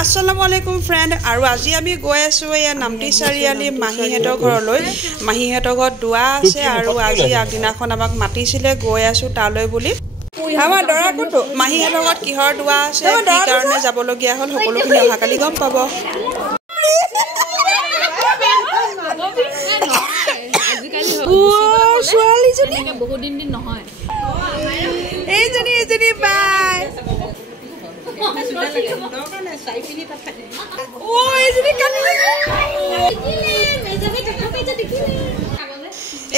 আসসালামু আলাইকুম ফ্ৰেণ্ড আৰু আজি আমি গৈ আছো এয়া নামটি চাৰিআলি মাহীহেতৰ ঘৰলৈ মাহীহেতৰ ঘৰত দুৱা আছে আৰু আজি আগদিনাখন আমাক মাতিছিলে গৈ আছো তালৈ বুলি আমাৰ দৰা কোটো মাহীহেতৰ ঘৰত কিহৰ দুৱা আছে কি কাৰণে যাবলগীয়া হ'ল সকলোখিনি অহাকালি গম পাব ছোৱালীজনী বহুত দিন নহয় এইজনী বাই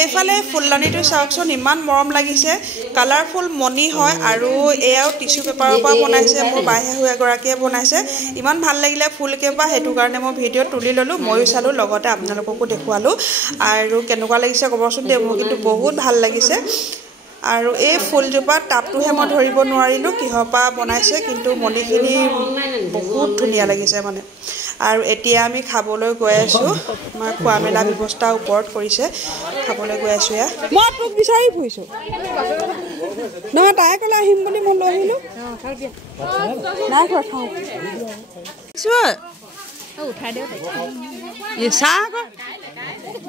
এইফালে ফুলদানিটো চাওকচোন ইমান মৰম লাগিছে কালাৰফুল মণি হয় আৰু এয়াও টিস্যু পেপাৰৰ পৰা বনাইছে মোৰ বাইহাহু এগৰাকীয়ে বনাইছে ইমান ভাল লাগিলে ফুলকেইপা সেইটো কাৰণে মই ভিডিঅ' তুলি ল'লোঁ ময়ো চালোঁ লগতে আপোনালোককো দেখুৱালোঁ আৰু কেনেকুৱা লাগিছে ক'বচোন দেই মোৰ কিন্তু বহুত ভাল লাগিছে আৰু এই ফুলজোপা টাপটোহে মই ধৰিব নোৱাৰিলোঁ কিহৰ পৰা বনাইছে কিন্তু মণিখিনি বহুত ধুনীয়া লাগিছে মানে আৰু এতিয়া আমি খাবলৈ গৈ আছোঁ আমাৰ খোৱা মেলা ব্যৱস্থা ওপৰত কৰিছে খাবলৈ গৈ আছোঁ এয়া মই তোক বিচাৰি ফুৰিছোঁ নহয় তাই ক'লে আহিম বুলি মই লৈ আহিলোঁ নাই খোৱা খাওঁ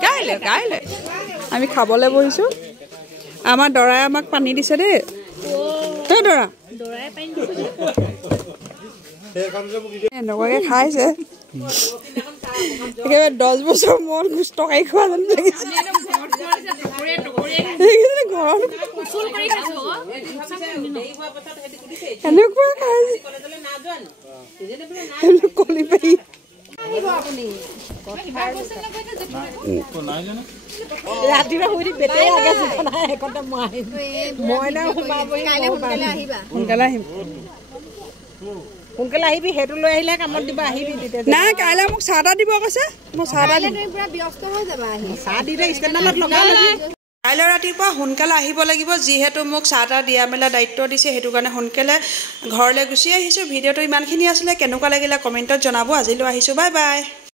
কাইলৈ আমি খাবলৈ বহিছোঁ আমাৰ দৰাই আমাক পানী দিছে দেই তই দৰা এনেকুৱাকে খাইছে একেবাৰে 10 বছৰ মূৰত গোচ টকাই খোৱা যেন লাগিছে এনেকুৱা খাইছে কলি পাৰি ৰাতিপুৱা শুই বেটেৰী লাগে সোনকালে আহিম সোনকালে আহিবি সেইটো লৈ আহিলে কামত দিব আহিবি নাই কাইলৈ মোক চাহ দিব কৈছে মই চাহ দিম চাহ দিলে ষ্টেণ্ডত লগাই ল'বি কাইলৈ ৰাতিপুৱা সোনকালে আহিব লাগিব যিহেতু মোক চাহ দিয়া মেলা দায়িত্ব দিছে সেইটো কাৰণে সোনকালে ঘৰলৈ গুচি আহিছোঁ ভিডিঅ'টো ইমানখিনি আছিলে কেনেকুৱা লাগিলে কমেণ্টত জনাব আজিলৈ আহিছোঁ বাই বাই